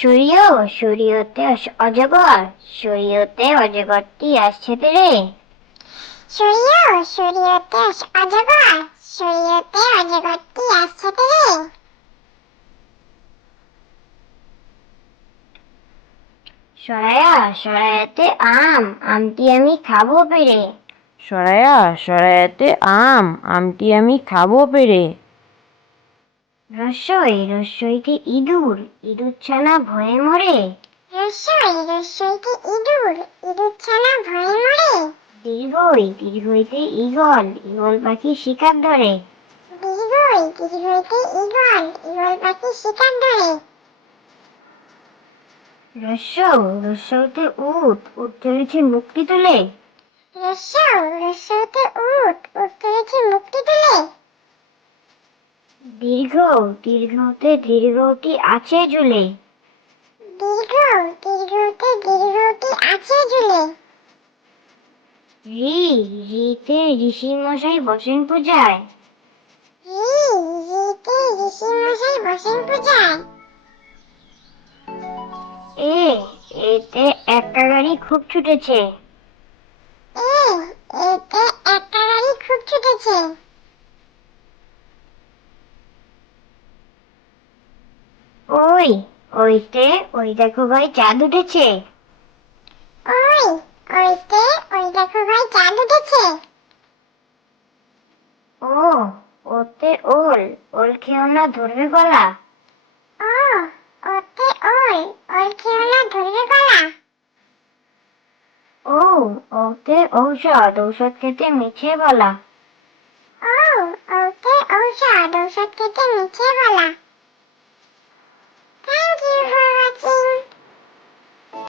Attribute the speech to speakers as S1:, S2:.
S1: সূর্য সূর্যতে অজগর সূর্যতে অজগরটি আসছে রে
S2: সূর্য সূর্যতে অজগর সূর্যতে
S1: সরায়া সরায়াতে আম আমটি আমি খাবো পেরে
S3: সরায়া সরায়াতে আম আমটি আমি খাবো পেরে
S1: রসই রসইতে ইঁদুর ইঁদুর ছানা ভয়ে মরে
S2: রসই রসইতে ইঁদুর ইঁদুর ছানা ভয়ে মরে
S1: দীর্ঘই দীর্ঘইতে ঈগল ঈগল পাখি শিকার ধরে
S2: দীর্ঘই দীর্ঘইতে ইগল ইগল পাখি শিকার ধরে
S1: রসৌ রসৌতে উট উট চলেছে মুক্তি তুলে
S2: রসৌ রসৌতে উট উট চলেছে মুক্তি তুলে
S1: দীর্ঘ দীর্ঘতে দীর্ঘটি আছে ঝুলে
S2: দীর্ঘ দীর্ঘতে দীর্ঘটি আছে ঝুলে
S1: রি রিতে ঋষি মশাই বসেন পূজায় এ এতে একটা গাড়ি খুব ছুটেছে
S2: একটা গাড়ি খুব ছুটেছে
S1: ওই ওইতে ওই দেখো ভাই চাঁদ উঠেছে
S2: ওই ওইতে ওই দেখো ভাই চাঁদ উঠেছে
S1: ও ওতে ওল ওল খেলনা ধরবে গলা
S2: ও ওতে ওল ওল ধরবে গলা
S1: ও ওতে ঔষধ ঔষধ খেতে মিছে বলা
S2: ও ওতে ঔষধ ঔষধ খেতে মিছে বলা